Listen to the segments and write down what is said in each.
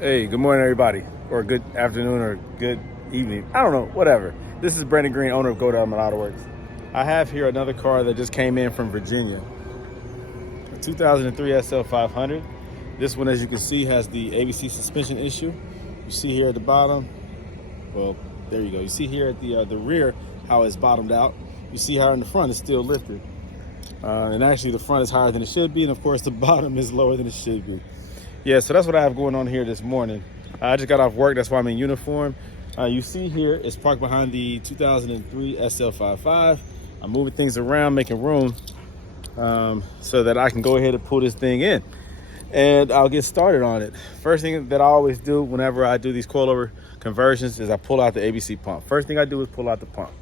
Hey, good morning, everybody, or good afternoon, or good evening. I don't know, whatever. This is Brandon Green, owner of Goldelementautoworks. I have here another car that just came in from Virginia, a 2003 SL500. This one, as you can see, has the ABC suspension issue. You see here at the bottom, well, there you go. You see here at the rear how it's bottomed out. You see how in the front it's still lifted. And actually the front is higher than it should be, and of course the bottom is lower than it should be. Yeah, so that's what I have going on here this morning. I just got off work, that's why I'm in uniform. You see here, it's parked behind the 2003 SL500. I'm moving things around, making room so that I can go ahead and pull this thing in. And I'll get started on it. First thing that I always do whenever I do these coilover conversions is I pull out the ABC pump. First thing I do is pull out the pump.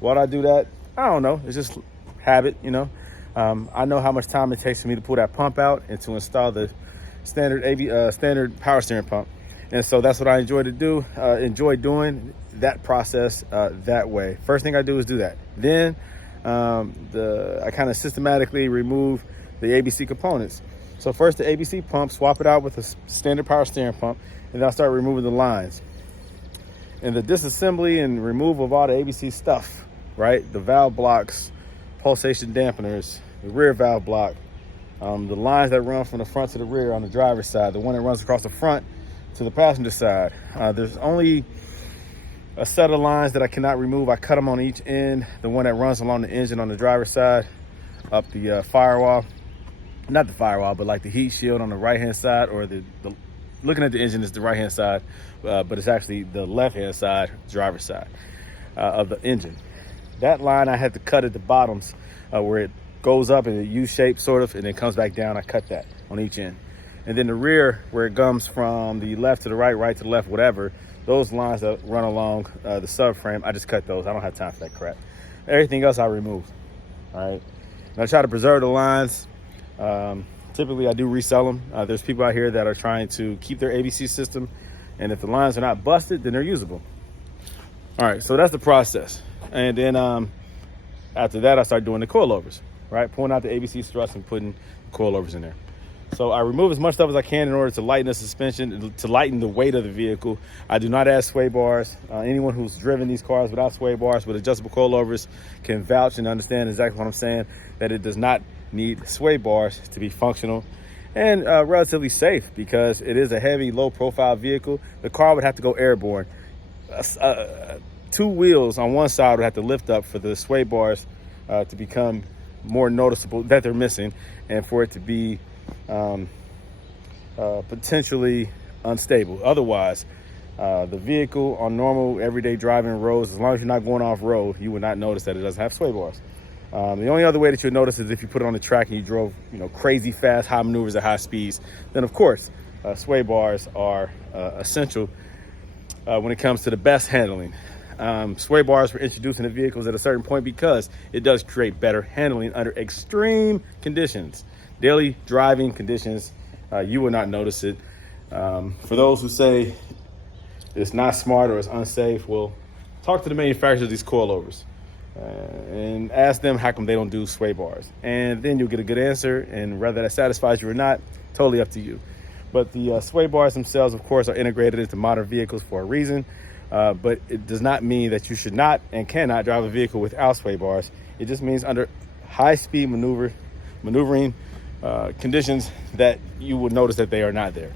Why do I do that? I don't know, it's just habit, you know. I know how much time it takes for me to pull that pump out and to install the standard power steering pump, and so that's what I enjoy doing that process that way. First thing I do is do that. Then I kind of systematically remove the ABC components. So first the ABC pump, swap it out with a standard power steering pump, and then I start removing the lines and the disassembly and removal of all the ABC stuff, right? The valve blocks, pulsation dampeners, the rear valve block, the lines that run from the front to the rear on the driver's side, the one that runs across the front to the passenger side. There's only a set of lines that I cannot remove. I cut them on each end. The one that runs along the engine on the driver's side, up the firewall, not the firewall, but like the heat shield on the right-hand side, or the looking at the engine is the right-hand side, but it's actually the left-hand side, driver's side of the engine. That line I had to cut at the bottoms where it goes up in a U shape sort of, and then comes back down. I cut that on each end. And then the rear, where it comes from the left to the right, right to the left, whatever, those lines that run along the subframe, I just cut those. I don't have time for that crap. Everything else I remove. All right. And I try to preserve the lines. Typically I do resell them. There's people out here that are trying to keep their ABC system, and if the lines are not busted, then they're usable. All right, so that's the process. And then after that, I start doing the coilovers. Right, pulling out the ABC struts and putting coilovers in there. So I remove as much stuff as I can in order to lighten the suspension, to lighten the weight of the vehicle. I do not add sway bars. Anyone who's driven these cars without sway bars with adjustable coilovers can vouch and understand exactly what I'm saying, that it does not need sway bars to be functional and relatively safe, because it is a heavy, low profile vehicle. The car would have to go airborne. Two wheels on one side would have to lift up for the sway bars to become more noticeable that they're missing, and for it to be potentially unstable. Otherwise, the vehicle on normal everyday driving roads, as long as you're not going off road, you would not notice that it doesn't have sway bars. The only other way that you'll notice is if you put it on the track and you drove, crazy fast, high maneuvers at high speeds. Then of course, sway bars are essential when it comes to the best handling. Sway bars were introduced into vehicles at a certain point because it does create better handling under extreme conditions. Daily driving conditions, you will not notice it. For those who say it's not smart or it's unsafe, well, talk to the manufacturers of these coilovers and ask them how come they don't do sway bars. And then you'll get a good answer, and whether that satisfies you or not, totally up to you. But the sway bars themselves, of course, are integrated into modern vehicles for a reason. But it does not mean that you should not and cannot drive a vehicle without sway bars. It just means under high-speed maneuvering conditions that you would notice that they are not there.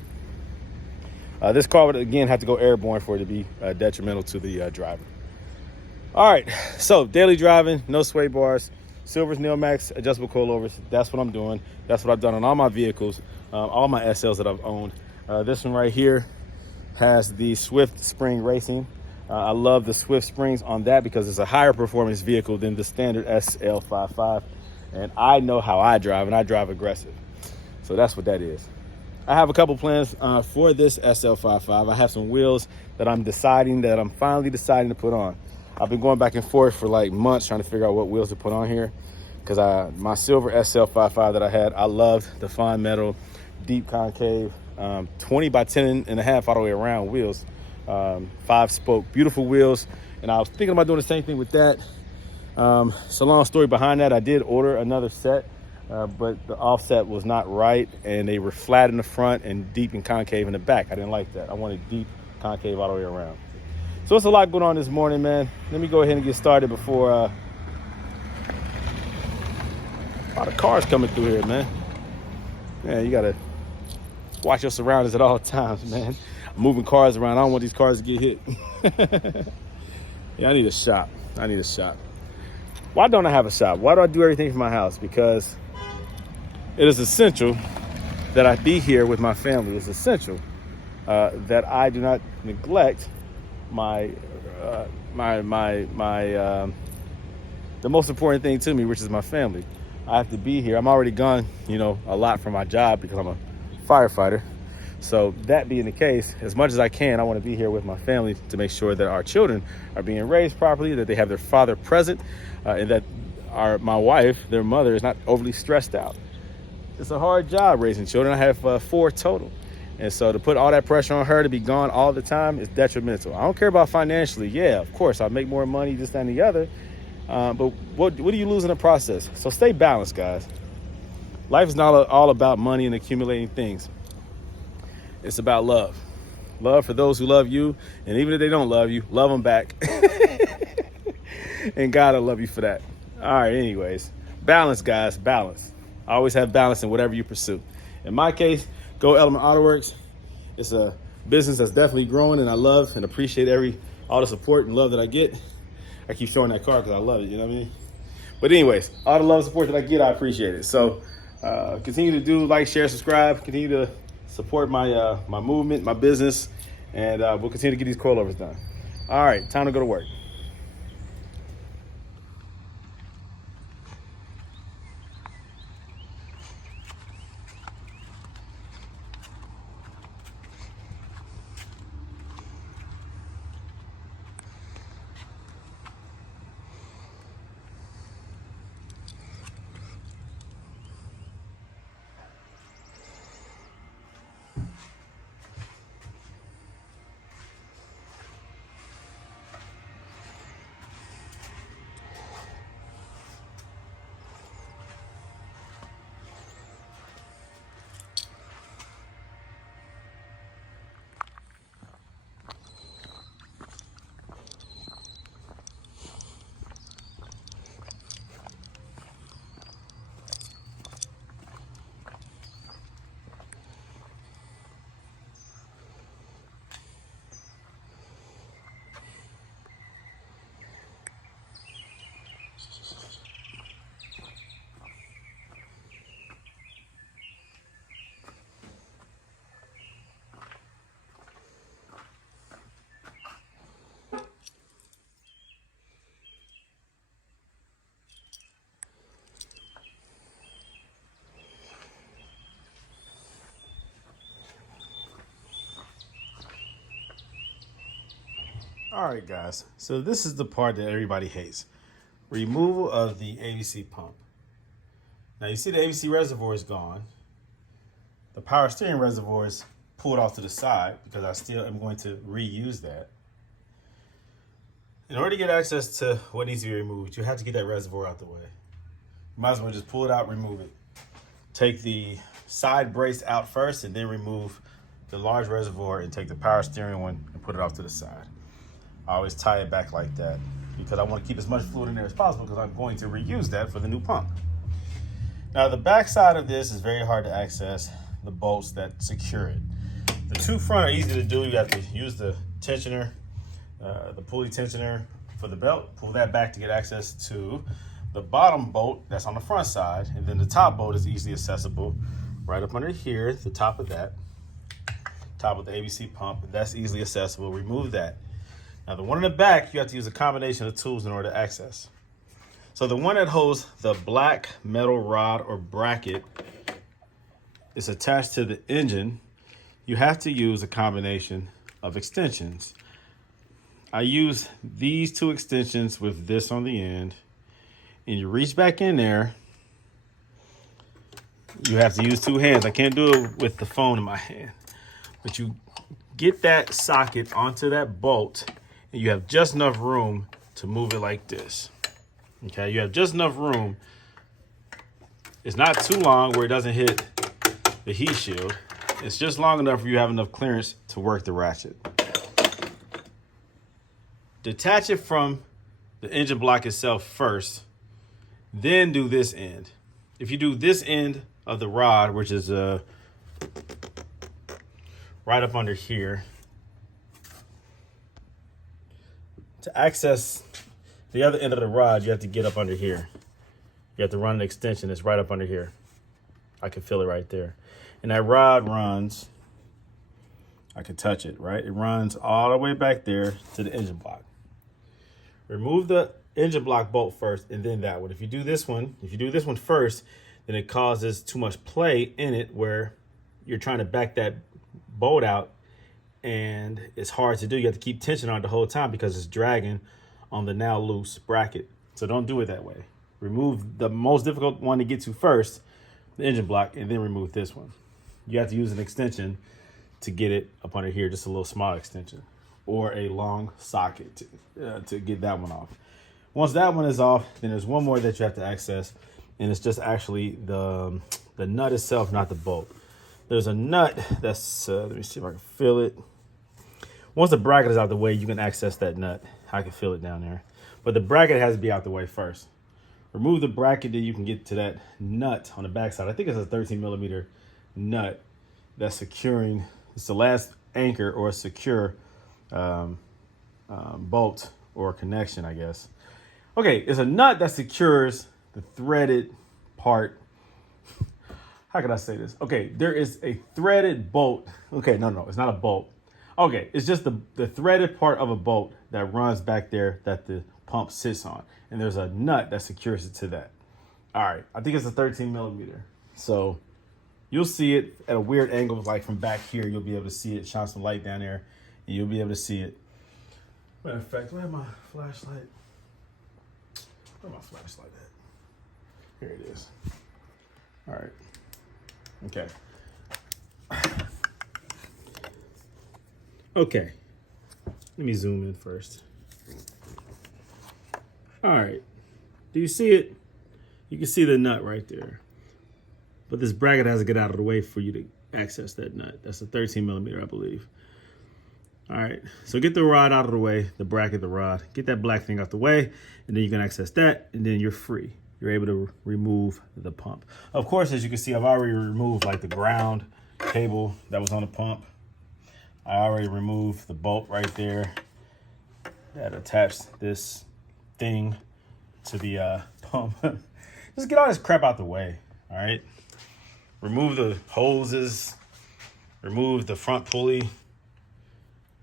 This car would, again, have to go airborne for it to be detrimental to the driver. All right, so daily driving, no sway bars, Silver's Neomax adjustable coilovers. That's what I'm doing. That's what I've done on all my vehicles, all my SLs that I've owned. This one right here has the Swift Spring Racing. I love the Swift Springs on that because it's a higher performance vehicle than the standard SL500. And I know how I drive, and I drive aggressive. So that's what that is. I have a couple plans for this SL500. I have some wheels that I'm finally deciding to put on. I've been going back and forth for like months trying to figure out what wheels to put on here, because my silver SL500 that I had, I loved the fine metal, deep concave, 20 by 10 and a half all the way around wheels, 5-spoke, beautiful wheels. And I was thinking about doing the same thing with that. It's a long story behind that. I did order another set, but the offset was not right, and they were flat in the front and deep and concave in the back. I didn't like that. I wanted deep concave all the way around. So it's a lot going on this morning, man. Let me go ahead and get started before a lot of cars coming through here, man. Man, you gotta watch your surroundings at all times, man. I'm moving cars around. I don't want these cars to get hit. Yeah, I need a shop. Why don't I have a shop? Why do I do everything from my house? Because it is essential that I be here with my family. It's essential that I do not neglect the most important thing to me, which is my family. I have to be here. I'm already gone, a lot from my job because I'm a firefighter. So that being the case, as much as I can, I want to be here with my family to make sure that our children are being raised properly, that they have their father present, and that my wife, their mother, is not overly stressed out. It's a hard job raising children. I have 4 total. And so to put all that pressure on her to be gone all the time is detrimental. I don't care about financially. Yeah, of course, I'll make more money, this, that, and the other. But what do you lose in the process? So stay balanced, guys. Life is not all about money and accumulating things. It's about love. Love for those who love you. And even if they don't love you, love them back. And God will love you for that. All right, anyways. Balance, guys, balance. Always have balance in whatever you pursue. In my case, Goldelementautoworks. It's a business that's definitely growing, and I love and appreciate all the support and love that I get. I keep showing that car because I love it, you know what I mean? But anyways, all the love and support that I get, I appreciate it. So continue to like, share, subscribe. Continue to support my movement, my business, and we'll continue to get these coilovers done. All right, time to go to work. All right, guys. So this is the part that everybody hates. Removal of the ABC pump. Now you see the ABC reservoir is gone. The power steering reservoir is pulled off to the side because I still am going to reuse that. In order to get access to what needs to be removed, you have to get that reservoir out the way. You might as well just pull it out, remove it. Take the side brace out first and then remove the large reservoir and take the power steering one and put it off to the side. I always tie it back like that because I want to keep as much fluid in there as possible because I'm going to reuse that for the new pump. Now the back side of this is very hard to access, the bolts that secure it. The 2 front are easy to do. You have to use the tensioner, the pulley tensioner for the belt, pull that back to get access to the bottom bolt that's on the front side, and then the top bolt is easily accessible right up under here, the top of that, top of the ABC pump, that's easily accessible. Remove that. Now the one in the back, you have to use a combination of tools in order to access. So the one that holds the black metal rod or bracket is attached to the engine. You have to use a combination of extensions. I use these two extensions with this on the end, and you reach back in there. You have to use two hands. I can't do it with the phone in my hand, but you get that socket onto that bolt, and you have just enough room to move it like this. Okay, you have just enough room. It's not too long where it doesn't hit the heat shield. It's just long enough where you have enough clearance to work the ratchet. Detach it from the engine block itself first, then do this end. If you do this end of the rod, which is right up under here, to access the other end of the rod, you have to get up under here. You have to run an extension. It's right up under here. I can feel it right there. And that rod runs, I can touch it, right? It runs all the way back there to the engine block. Remove the engine block bolt first and then that one. If you do this one first, then it causes too much play in it where you're trying to back that bolt out and it's hard to do. You have to keep tension on it the whole time because it's dragging on the now loose bracket. So don't do it that way. Remove the most difficult one to get to first, the engine block, and then remove this one. You have to use an extension to get it up under here, just a little small extension, or a long socket to get that one off. Once that one is off, then there's one more that you have to access, and it's just actually the nut itself, not the bolt. There's a nut that's, let me see if I can feel it. Once the bracket is out the way, you can access that nut. I can feel it down there. But the bracket has to be out the way first. Remove the bracket, then you can get to that nut on the backside. I think it's a 13 millimeter nut that's securing. It's the last anchor or secure bolt or connection, I guess. Okay, it's a nut that secures the threaded part. How can I say this? Okay, there is a threaded bolt. Okay, no, it's not a bolt. Okay, it's just the threaded part of a bolt that runs back there that the pump sits on. And there's a nut that secures it to that. All right, I think it's a 13 millimeter. So you'll see it at a weird angle, like from back here, you'll be able to see it, shine some light down there, and you'll be able to see it. Matter of fact, where's my flashlight? Where's my flashlight at? Here it is. All right, okay. Okay, let me zoom in first. All right, do you see it? You can see the nut right there. But this bracket has to get out of the way for you to access that nut. That's a 13 millimeter, I believe. All right, so get the rod out of the way, the bracket, the rod. Get that black thing out the way, and then you can access that, and then you're free. You're able to remove the pump. Of course, as you can see, I've already removed like the ground cable that was on the pump. I already removed the bolt right there that attached this thing to the pump. Just get all this crap out the way, all right? Remove the hoses, remove the front pulley.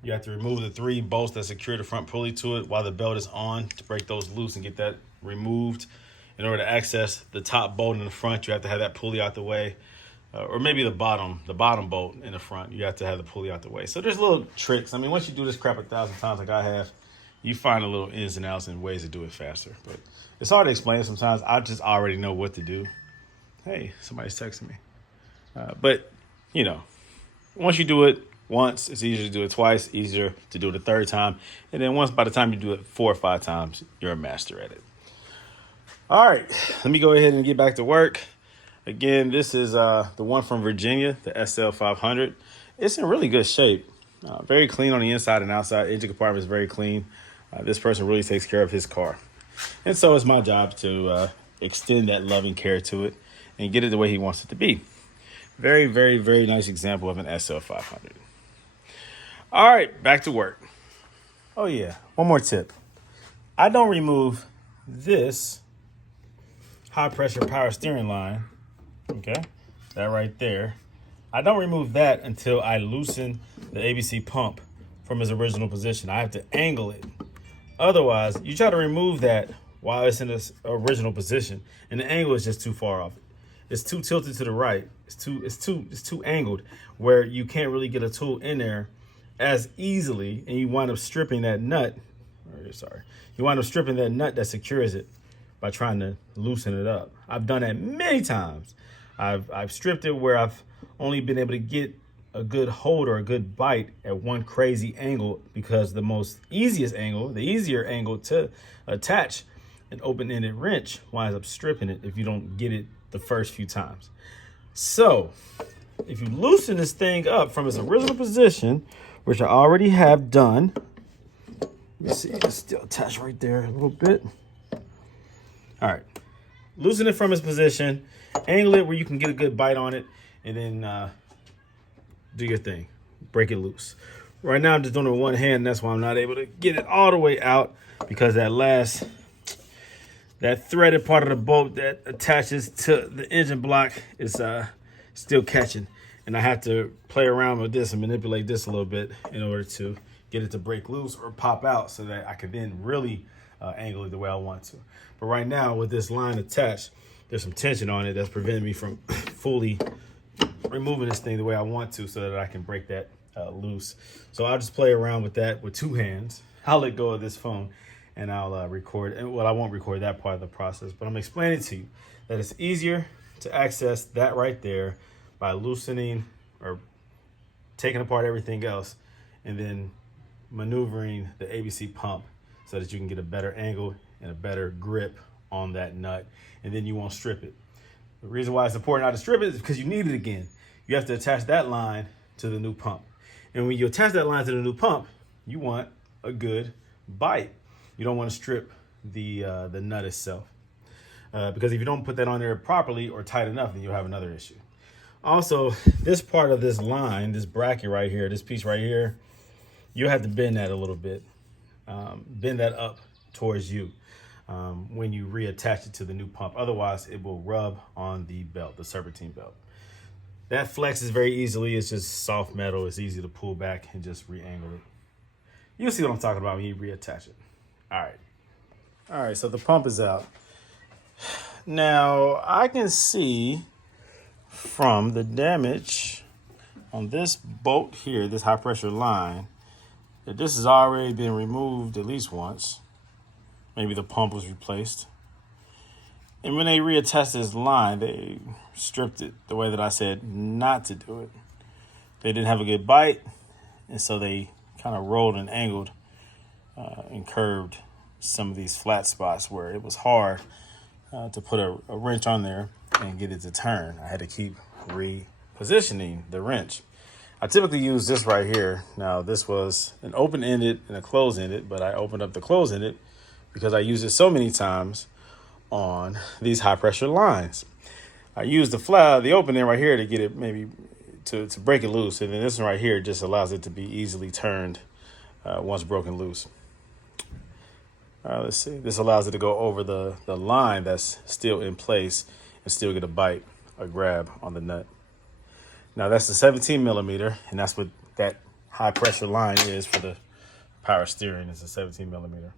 You have to remove the 3 bolts that secure the front pulley to it while the belt is on to break those loose and get that removed. In order to access the top bolt in the front, you have to have that pulley out the way. Or maybe the bottom bolt in the front, you have to have the pulley out the way. So there's little tricks. I mean, once you do this crap 1,000 times like I have, you find a little ins and outs and ways to do it faster. But it's hard to explain sometimes. I just already know what to do. Hey, somebody's texting me. But, you know, once you do it once, it's easier to do it twice, easier to do it a third time. And then by the time you do it 4 or 5 times, you're a master at it. All right, let me go ahead and get back to work. Again, this is the one from Virginia, the SL500. It's in really good shape. Very clean on the inside and outside. Engine compartment is very clean. This person really takes care of his car. And so it's my job to extend that loving care to it and get it the way he wants it to be. Very, very, very nice example of an SL500. All right, back to work. Oh yeah, one more tip. I don't remove this high pressure power steering line. Okay, that right there. I don't remove that until I loosen the ABC pump from its original position. I have to angle it. Otherwise, you try to remove that while it's in its original position, and the angle is just too far off. It's too tilted to the right. It's too angled where you can't really get a tool in there as easily, and you wind up stripping that nut. You wind up stripping that nut that secures it by trying to loosen it up. I've done that many times. I've stripped it where I've only been able to get a good hold or a good bite at one crazy angle, because the easier angle to attach an open-ended wrench winds up stripping it if you don't get it the first few times. So if you loosen this thing up from its original position, which I already have done, you see it's still attached right there a little bit. All right, loosen it from its position, angle it where you can get a good bite on it, and then do your thing, break it loose. Right now I'm just doing it with one hand, and that's why I'm not able to get it all the way out, because that threaded part of the bolt that attaches to the engine block is still catching, and I have to play around with this and manipulate this a little bit in order to get it to break loose or pop out, so that I can then really angle it the way I want to. But right now, with this line attached, there's some tension on it that's preventing me from fully removing this thing the way I want to, so that I can break that loose. So I'll just play around with that with two hands. I'll let go of this phone and I'll record. And well, I won't record that part of the process, but I'm explaining to you that it's easier to access that right there by loosening or taking apart everything else and then maneuvering the ABC pump so that you can get a better angle and a better grip on that nut, and then you won't strip it. The reason why it's important not to strip it is because you need it again. You have to attach that line to the new pump. And when you attach that line to the new pump, you want a good bite. You don't want to strip the nut itself. Because if you don't put that on there properly or tight enough, then you'll have another issue. Also, this part of this line, this bracket right here, this piece right here, you'll have to bend that a little bit. Bend that up towards you when you reattach it to the new pump. Otherwise, it will rub on the belt, the serpentine belt. That flexes very easily. It's just soft metal. It's easy to pull back and just re-angle it. You'll see what I'm talking about when you reattach it. All right, so the pump is out. Now, I can see from the damage on this bolt here, this high pressure line, that this has already been removed at least once. Maybe the pump was replaced. And when they reattached this line, they stripped it the way that I said not to do it. They didn't have a good bite, and so they kind of rolled and angled and curved some of these flat spots where it was hard to put a wrench on there and get it to turn. I had to keep repositioning the wrench. I typically use this right here. Now, this was an open-ended and a closed-ended, but I opened up the closed-ended because I use it so many times on these high-pressure lines. I use the open end right here to get it maybe to break it loose, and then this one right here just allows it to be easily turned once broken loose. Let's see. This allows it to go over the line that's still in place and still get a bite, a grab on the nut. Now, that's the 17 millimeter, and that's what that high pressure line is for the power steering. It's a 17 millimeter.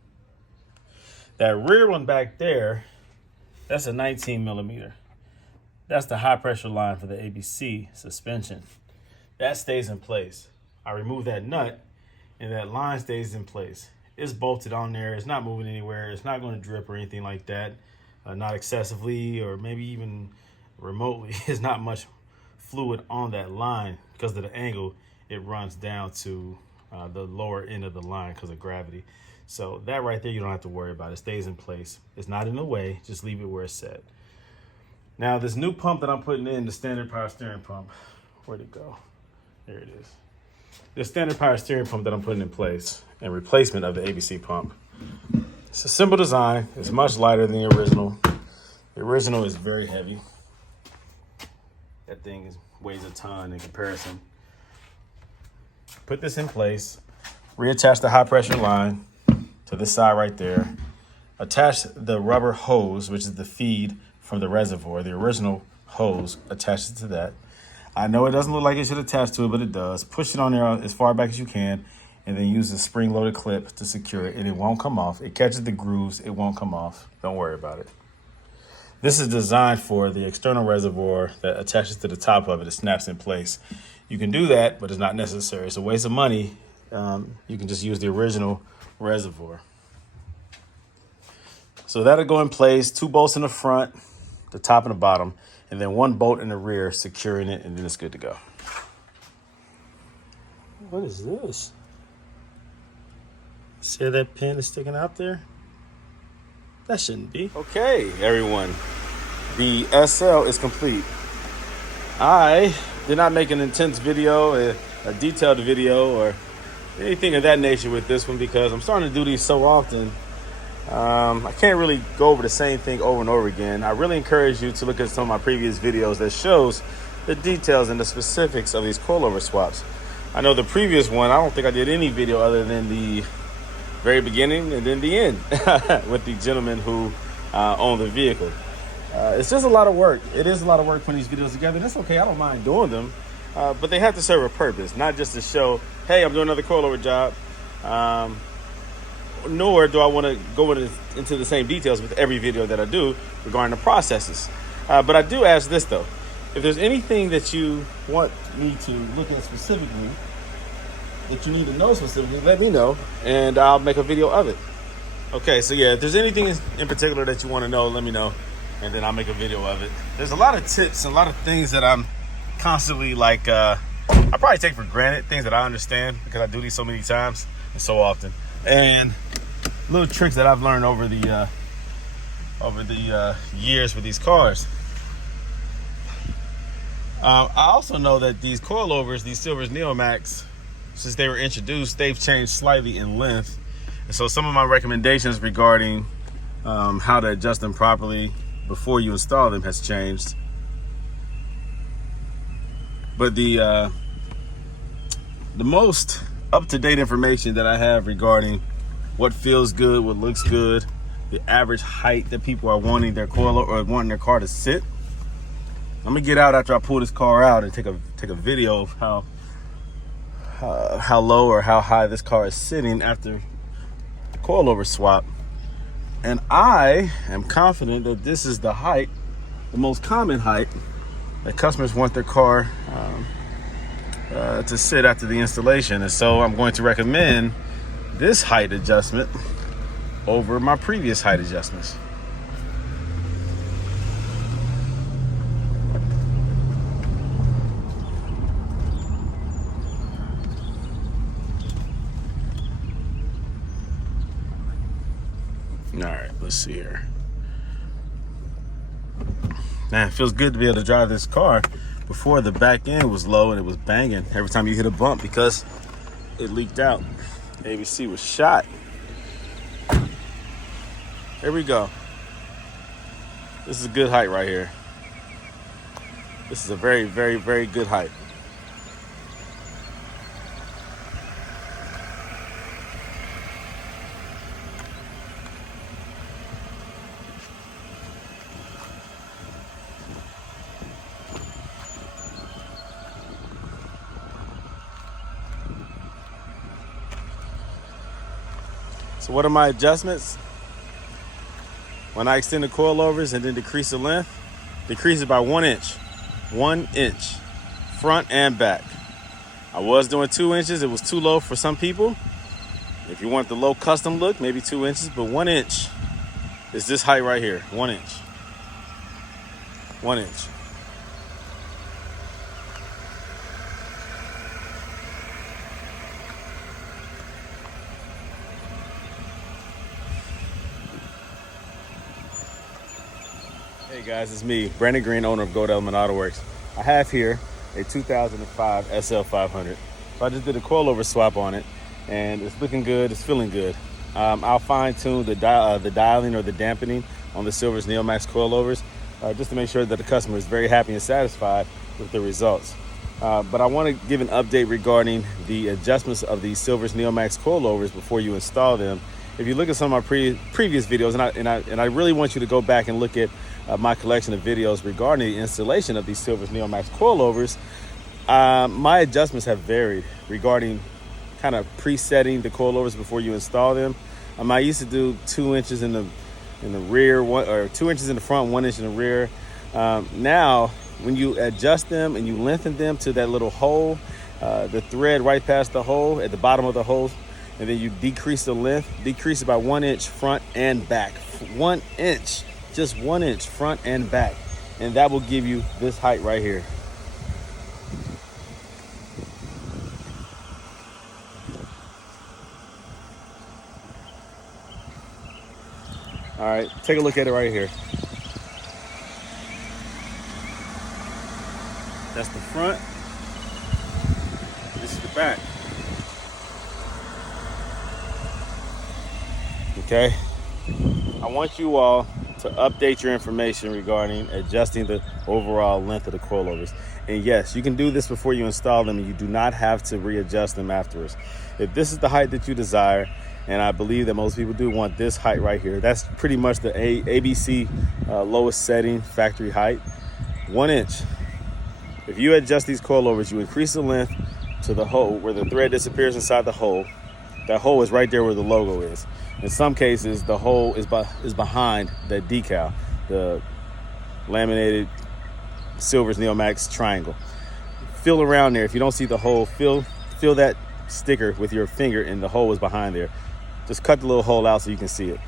That rear one back there, that's a 19 millimeter. That's the high pressure line for the ABC suspension. That stays in place. I remove that nut and that line stays in place. It's bolted on there. It's not moving anywhere. It's not going to drip or anything like that. Not excessively or maybe even remotely. There's not much fluid on that line because of the angle. It runs down to the lower end of the line because of gravity. So that right there, you don't have to worry about. It stays in place. It's not in the way. Just leave it where it's set. Now, this new pump that I'm putting in, the standard power steering pump, where'd it go? There it is. The standard power steering pump that I'm putting in place in replacement of the ABC pump. It's a simple design. It's much lighter than the original. The original is very heavy. That thing weighs a ton in comparison. Put this in place. Reattach the high pressure line to this side right there. Attach the rubber hose, which is the feed from the reservoir. The original hose attaches to that. I know it doesn't look like it should attach to it, but it does. Push it on there as far back as you can, and then use a spring-loaded clip to secure it, and it won't come off. It catches the grooves, it won't come off. Don't worry about it. This is designed for the external reservoir that attaches to the top of it. It snaps in place. You can do that, but it's not necessary. It's a waste of money. You can just use the original reservoir. So that'll go in place, 2 bolts in the front, the top and the bottom, and then 1 bolt in the rear securing it, and then it's good to go. What is this? See that pin is sticking out there? That shouldn't be. Okay, everyone. The SL is complete. I did not make an intense video, a detailed video, or anything of that nature with this one because I'm starting to do these so often. I can't really go over the same thing over and over again. I really encourage you to look at some of my previous videos that shows the details and the specifics of these coilover swaps. I know the previous one, I don't think I did any video other than the very beginning and then the end with the gentleman who owned the vehicle. It's just a lot of work. It is a lot of work putting these videos together. That's okay, I don't mind doing them, but they have to serve a purpose, not just to show, hey, I'm doing another coilover job. Nor do I want to go into the same details with every video that I do regarding the processes. But I do ask this though, if there's anything that you want me to look at specifically, that you need to know specifically, let me know and I'll make a video of it. Okay, so yeah, if there's anything in particular that you want to know, let me know and then I'll make a video of it. There's a lot of tips and a lot of things that I'm constantly like, I probably take for granted, things that I understand because I do these so many times and so often. And little tricks that I've learned over the years with these cars. I also know that these coilovers, these Silvers Neomax, since they were introduced, they've changed slightly in length. And so some of my recommendations regarding how to adjust them properly before you install them has changed. But the most up-to-date information that I have regarding what feels good, what looks good, the average height that people are wanting their coilover or wanting their car to sit. I'm gonna get out after I pull this car out and take a video of how low or how high this car is sitting after the coilover swap. And I am confident that this is the height, the most common height that customers want their car to sit after the installation. And so I'm going to recommend this height adjustment over my previous height adjustments. All right, let's see here. Man, it feels good to be able to drive this car. Before, the back end was low and it was banging every time you hit a bump because it leaked out. ABC was shot. Here we go. This is a good height right here. This is a very, very, very good height. So what are my adjustments? When I extend the coilovers and then decrease the length, decrease it by 1 inch. 1 inch, front and back. I was doing 2 inches. It was too low for some people. If you want the low custom look, maybe 2 inches, but 1 inch is this height right here. 1 inch. 1 inch. Hey guys, it's me, Brandon Green, owner of Goldelementautoworks. I have here a 2005 SL500. So I just did a coilover swap on it, and it's looking good, it's feeling good. I'll fine tune the dialing or the dampening on the Silvers Neomax coilovers just to make sure that the customer is very happy and satisfied with the results. But I want to give an update regarding the adjustments of the Silvers Neomax coilovers before you install them. If you look at some of my previous videos, and I really want you to go back and look at my collection of videos regarding the installation of these Silvers Neomax coilovers, my adjustments have varied regarding kind of presetting the coilovers before you install them. I used to do 2 inches in the rear, or 2 inches in the front, 1 inch in the rear. Now, when you adjust them and you lengthen them to that little hole, the thread right past the hole at the bottom of the hole, and then you decrease the length, decrease it by 1 inch front and back. 1 inch, just 1 inch front and back. And that will give you this height right here. All right, take a look at it right here. That's the front. This is the back. Okay. I want you all to update your information regarding adjusting the overall length of the coilovers. And yes, you can do this before you install them, and you do not have to readjust them afterwards. If this is the height that you desire, and I believe that most people do want this height right here, that's pretty much the ABC lowest setting factory height, 1 inch. If you adjust these coilovers, you increase the length to the hole where the thread disappears inside the hole. That hole is right there where the logo is. In some cases, the hole is behind that decal, the laminated Silver's Neomax triangle. Feel around there. If you don't see the hole, feel that sticker with your finger, and the hole is behind there. Just cut the little hole out so you can see it.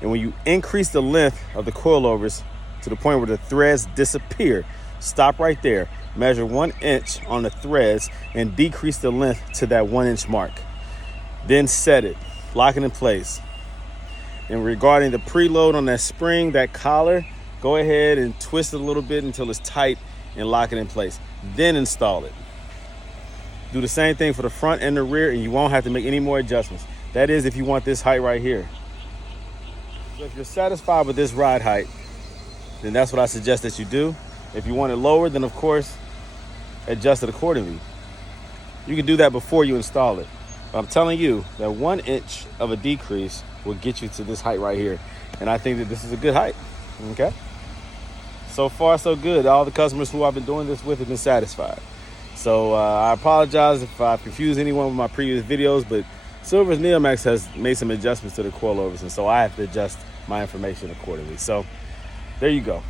And when you increase the length of the coilovers to the point where the threads disappear, stop right there. Measure 1 inch on the threads and decrease the length to that 1 inch mark. Then set it, lock it in place. And regarding the preload on that spring, that collar, go ahead and twist it a little bit until it's tight and lock it in place. Then install it. Do the same thing for the front and the rear, and you won't have to make any more adjustments. That is if you want this height right here. So if you're satisfied with this ride height, then that's what I suggest that you do. If you want it lower, then of course, adjust it accordingly. You can do that before you install it. But I'm telling you that 1 inch of a decrease will get you to this height right here. And I think that this is a good height, okay? So far, so good. All the customers who I've been doing this with have been satisfied. So I apologize if I confused anyone with my previous videos, but Silver's Neomax has made some adjustments to the coilovers, and so I have to adjust my information accordingly. So there you go.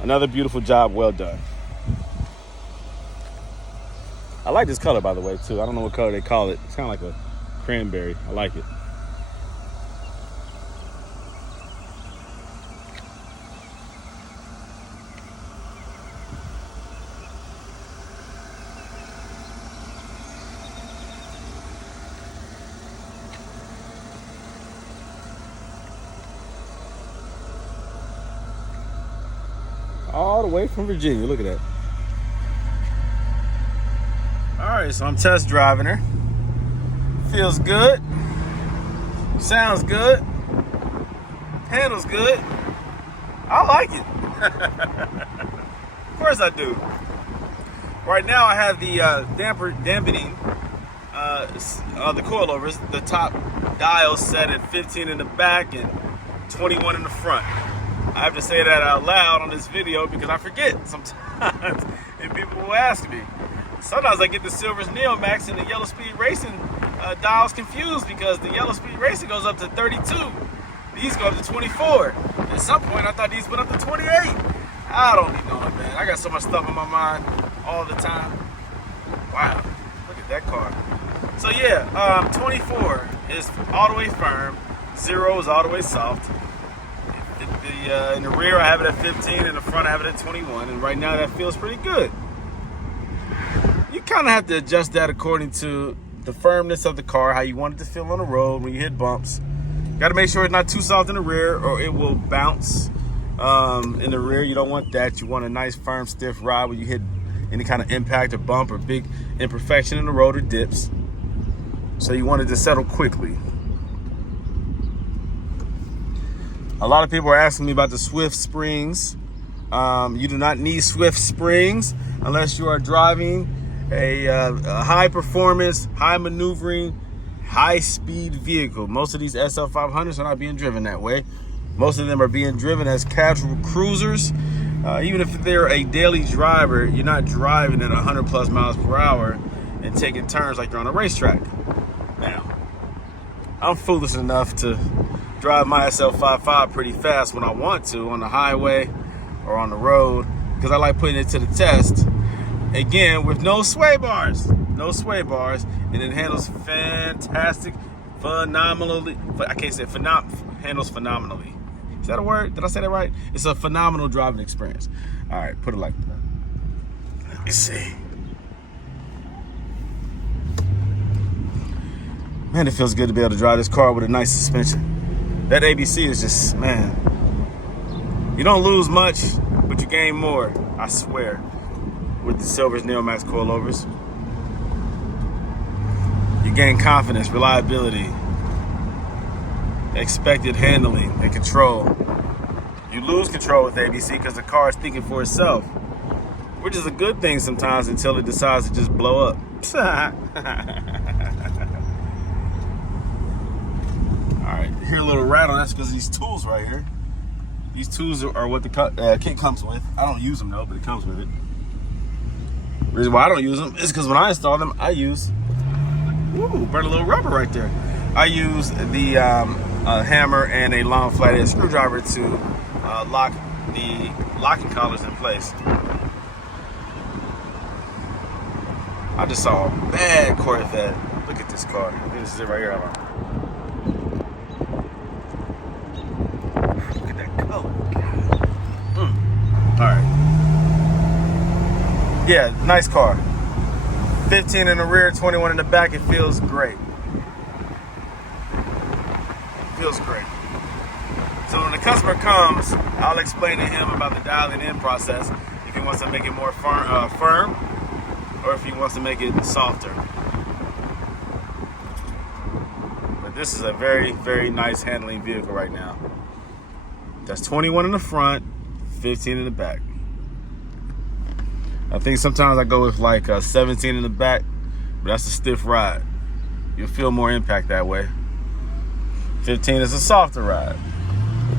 Another beautiful job, well done. I like this color, by the way, too. I don't know what color they call it. It's kind of like a cranberry. I like it. All the way from Virginia. Look at that. All right, so I'm test driving her. Feels good. Sounds good. Handles good. I like it. Of course I do. Right now I have the dampening of the coilovers. The top dial set at 15 in the back and 21 in the front. I have to say that out loud on this video because I forget sometimes, and people will ask me. Sometimes I get the Silver's Neomax and the Yellow Speed Racing dials confused because the Yellow Speed Racing goes up to 32. These go up to 24. At some point, I thought these went up to 28. I don't even know, man. I got so much stuff on my mind all the time. Wow, look at that car. So yeah, 24 is all the way firm. 0 is all the way soft. In the rear, I have it at 15. In the front, I have it at 21. And right now, that feels pretty good. You kind of have to adjust that according to the firmness of the car, how you want it to feel on the road when you hit bumps. Got to make sure it's not too soft in the rear or it will bounce in the rear. You don't want that. You want a nice, firm, stiff ride when you hit any kind of impact or bump or big imperfection in the road or dips. So you want it to settle quickly. A lot of people are asking me about the Swift springs. You do not need Swift springs unless you are driving a high performance, high maneuvering, high speed vehicle. Most of these SL500s are not being driven that way. Most of them are being driven as casual cruisers. Even if they're a daily driver, you're not driving at 100 plus miles per hour and taking turns like you're on a racetrack. Now, I'm foolish enough to drive my SL500 pretty fast when I want to on the highway or on the road, because I like putting it to the test. Again, with no sway bars, and it handles fantastic, phenomenally. I can't say handles phenomenally. Is that a word? Did I say that right? It's a phenomenal driving experience. All right, put it like that. Let me see. Man, it feels good to be able to drive this car with a nice suspension. That ABC is just, man, you don't lose much, but you gain more, I swear, with the Silver's Neomax Coilovers. You gain confidence, reliability, expected handling, and control. You lose control with ABC because the car is thinking for itself, which is a good thing sometimes until it decides to just blow up. Alright, hear a little rattle. That's because of these tools right here. These tools are what the kit comes with. I don't use them though, but it comes with it. The reason why I don't use them is because when I install them, I use, burn a little rubber right there. I use the hammer and a long flathead screwdriver to lock the locking collars in place. I just saw a bad Corvette. Look at this car. This is it right here. Look at that color. All right. Yeah, nice car. 15 in the rear, 21 in the back. It feels great. Feels great. So when the customer comes, I'll explain to him about the dialing in process, if he wants to make it more firm or if he wants to make it softer. But this is a very, very nice handling vehicle right now. That's 21 in the front, 15 in the back. I think sometimes I go with like 17 in the back, but that's a stiff ride. You'll feel more impact that way. 15 is a softer ride.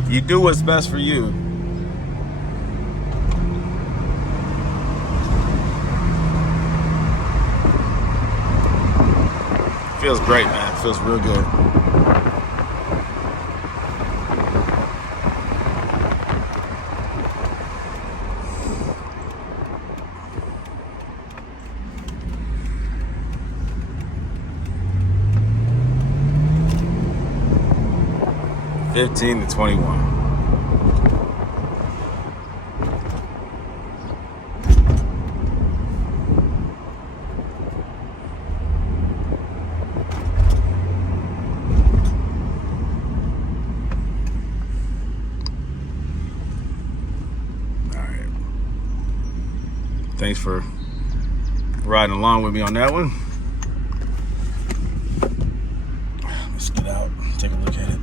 You do what's best for you. Feels great, man. Feels real good. $15 to $21. All right. Thanks for riding along with me on that one. Let's get out and take a look at it.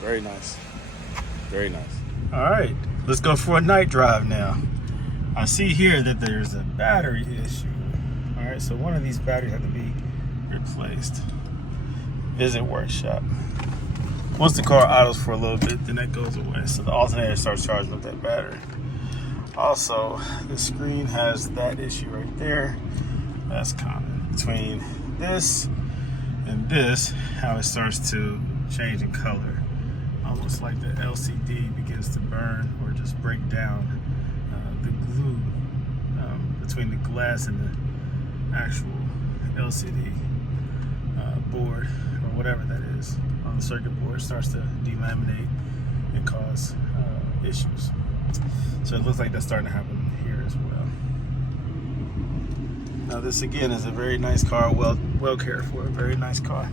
Very nice. Very nice. All right, let's go for a night drive now. I see here that there's a battery issue. All right, so one of these batteries have to be replaced. Visit workshop. Once the car idles for a little bit, then that goes away. So the alternator starts charging up that battery. Also, the screen has that issue right there. That's common. Between this and this, how it starts to change in color. Almost like the LCD begins to burn or just break down the glue between the glass and the actual LCD board or whatever that is on the circuit board. Starts to delaminate and cause issues. So it looks like that's starting to happen here as well. Now this again is a very nice car, well cared for, a very nice car.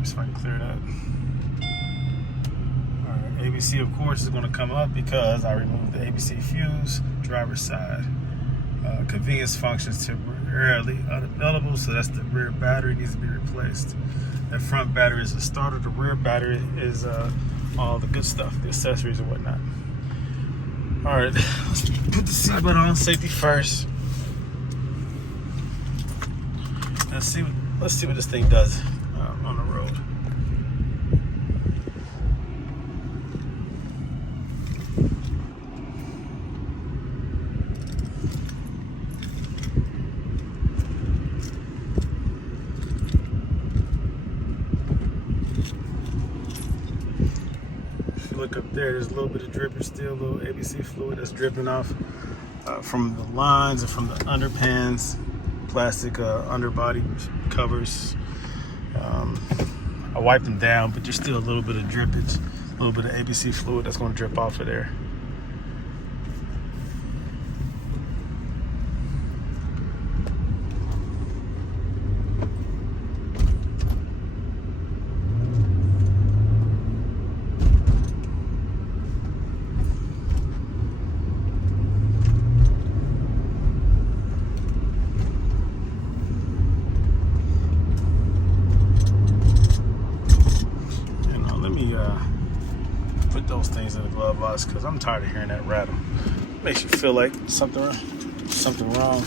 Just if I can clear it up. ABC, of course, is going to come up because I removed the ABC fuse, driver's side. Convenience functions temporarily unavailable, so that's the rear battery needs to be replaced. The front battery is the starter. The rear battery is all the good stuff, the accessories and whatnot. All right, let's put the seatbelt on, safety first. Let's see what this thing does on the road. Look up there, there's a little bit of dripping still, a little ABC fluid that's dripping off from the lines and from the underpans, plastic underbody covers. I wiped them down, but there's still a little bit of drippage, a little bit of ABC fluid that's going to drip off of there. Put those things in the glove box because I'm tired of hearing that rattle. Makes you feel like something wrong.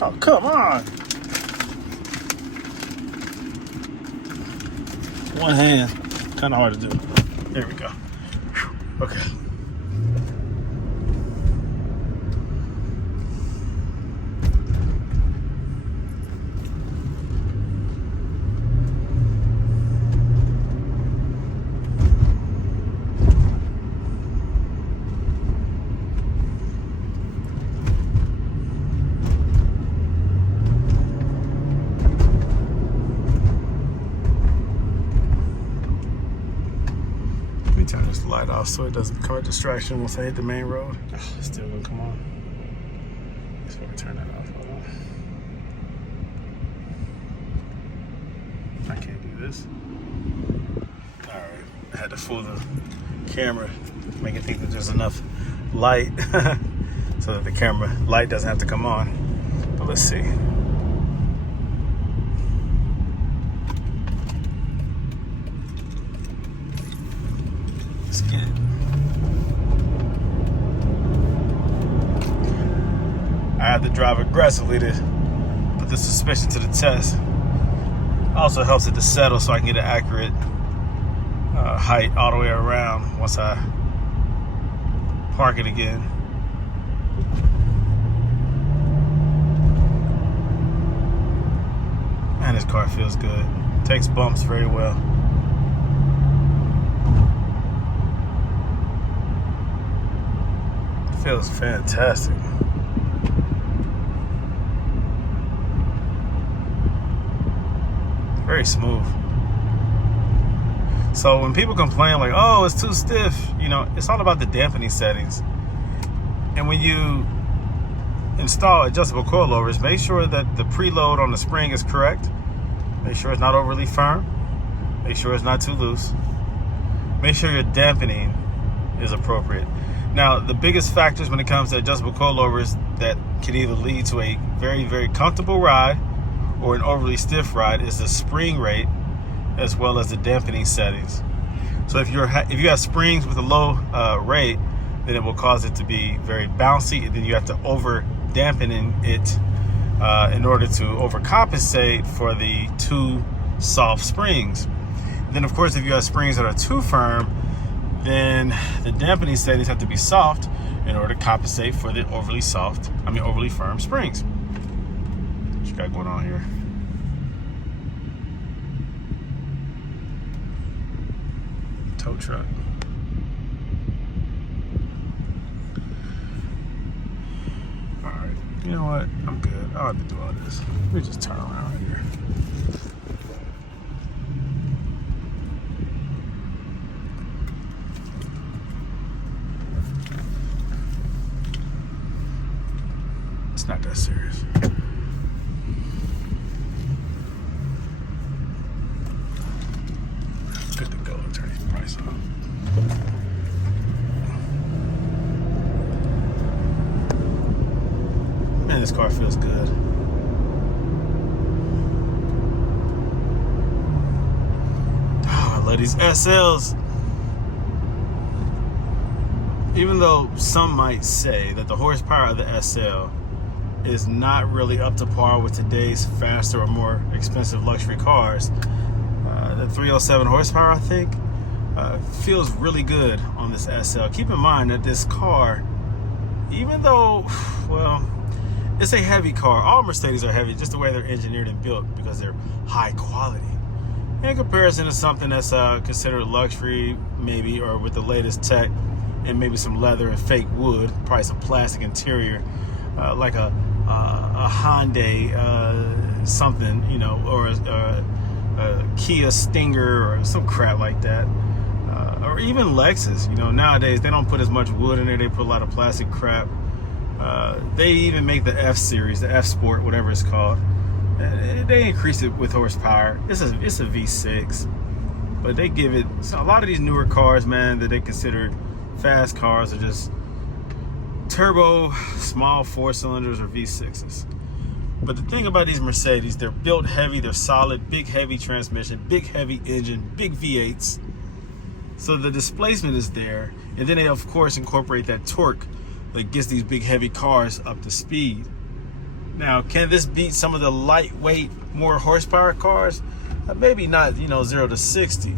Oh, come on. One hand, kind of hard to do. There we go. Whew. Okay. Turn this light off so it doesn't become a distraction once I hit the main road. It's still gonna come on. Just want to turn that off. Hold on. I can't do this. All right, I had to fool the camera, make it think that there's enough light so that the camera light doesn't have to come on. But let's see. Get it. I have to drive aggressively to put the suspension to the test. Also helps it to settle so I can get an accurate height all the way around once I park it again. And this car feels good. Takes bumps very well. Feels fantastic. Very smooth. So when people complain like, oh, it's too stiff, you know, it's all about the dampening settings. And when you install adjustable coilovers, make sure that the preload on the spring is correct. Make sure it's not overly firm. Make sure it's not too loose. Make sure your dampening is appropriate. Now, the biggest factors when it comes to adjustable coilovers that can either lead to a very, very comfortable ride or an overly stiff ride is the spring rate as well as the dampening settings. So if you have springs with a low rate, then it will cause it to be very bouncy, and then you have to over dampen it in order to overcompensate for the too soft springs. Then of course, if you have springs that are too firm, then the dampening settings have to be soft in order to compensate for the overly firm springs. What you got going on here? Tow truck. All right, you know what? I'm good. I don't have to do all this. Let me just turn around right here. not that serious. Good to go. Turn the price up. Man, this car feels good. Oh, I love these SLs. Even though some might say that the horsepower of the SL is not really up to par with today's faster or more expensive luxury cars, the 307 horsepower, I think, feels really good on this SL. Keep in mind that this car, even though, well, it's a heavy car. All Mercedes are heavy, just the way they're engineered and built, because they're high quality. In comparison to something that's considered luxury, maybe, or with the latest tech, and maybe some leather and fake wood, probably some plastic interior, like a Hyundai something, you know, or a Kia Stinger or some crap like that, or even Lexus. You know, nowadays they don't put as much wood in there; they put a lot of plastic crap. They even make the F series, the F Sport, whatever it's called. They increase it with horsepower. It's a V6, but they give it. So a lot of these newer cars, man, that they consider fast cars are just turbo, small 4-cylinders or V6s. But the thing about these Mercedes, they're built heavy, they're solid, big heavy transmission, big heavy engine, big V8s. So the displacement is there, and then they of course incorporate that torque that gets these big heavy cars up to speed. Now, can this beat some of the lightweight, more horsepower cars? Maybe not, you know, 0 to 60.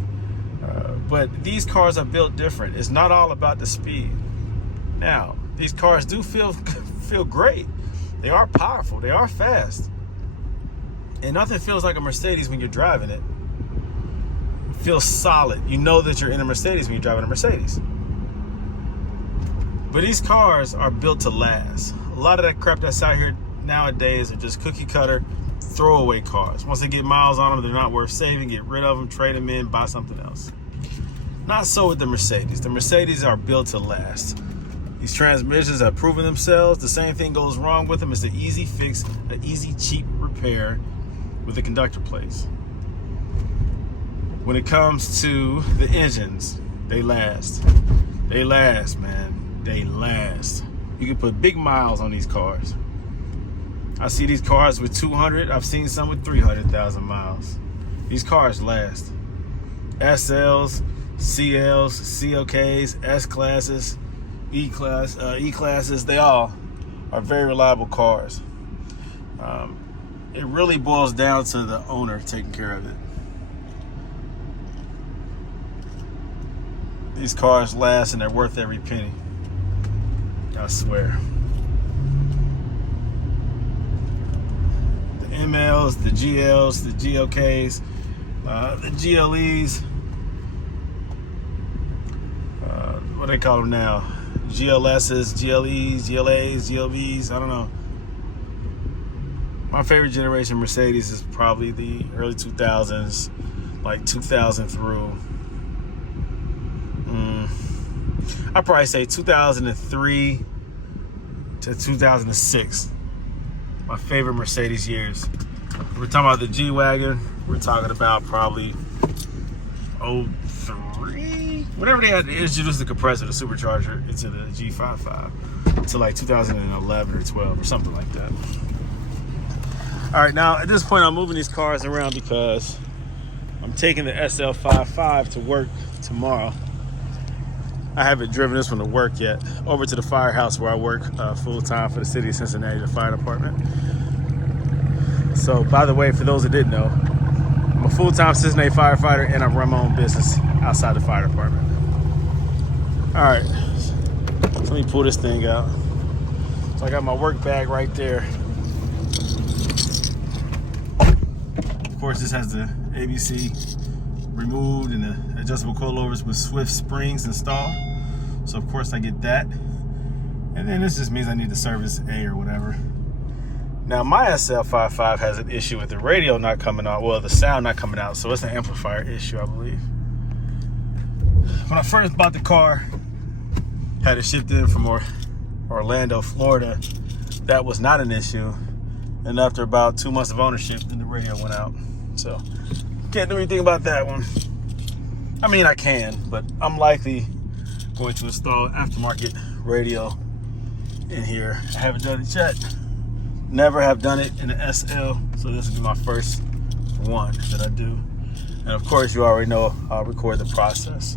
But these cars are built different. It's not all about the speed. Now, these cars do feel great. They are powerful. They are fast. And nothing feels like a Mercedes when you're driving it. It feels solid. You know that you're in a Mercedes when you're driving a Mercedes. But these cars are built to last. A lot of that crap that's out here nowadays are just cookie cutter, throwaway cars. Once they get miles on them, they're not worth saving. Get rid of them, trade them in, buy something else. Not so with the Mercedes. The Mercedes are built to last. These transmissions have proven themselves. The same thing goes wrong with them. It's an easy fix, an easy, cheap repair with the conductor plates. When it comes to the engines, they last. They last, man. They last. You can put big miles on these cars. I see these cars with 200. I've seen some with 300,000 miles. These cars last. SLs, CLs, CLKs, S-classes, E-classes, they all are very reliable cars. It really boils down to the owner taking care of it. These cars last and they're worth every penny. I swear. The MLs, the GLs, the GLKs, the GLEs, what do they call them now? GLSs, GLEs, GLAs, GLBs, I don't know. My favorite generation Mercedes is probably the early 2000s, like 2000 through, I'd probably say 2003 to 2006. My favorite Mercedes years. We're talking about the G-Wagon. We're talking about probably 03. Whenever they had to introduce the compressor, the supercharger, into the G55 to like 2011 or 12 or something like that. All right, now at this point, I'm moving these cars around because I'm taking the SL500 to work tomorrow. I haven't driven this one to work yet. Over to the firehouse where I work full-time for the city of Cincinnati, the fire department. So, by the way, for those that didn't know, I'm a full-time Cincinnati firefighter and I run my own business outside the fire department. All right, so let me pull this thing out. So I got my work bag right there. Of course, this has the ABC removed and the adjustable coilovers with swift springs installed. So of course I get that. And then this just means I need to service A or whatever. Now my SL500 has an issue with the radio not coming out, well, the sound not coming out, so it's an amplifier issue, I believe. When I first bought the car, had it shipped in from Orlando, Florida, that was not an issue. And after about 2 months of ownership, then the radio went out. So can't do anything about that one. I mean, I can, but I'm likely going to install aftermarket radio in here. I haven't done it yet. Never have done it in an SL, so this will be my first one that I do. And of course, you already know I'll record the process.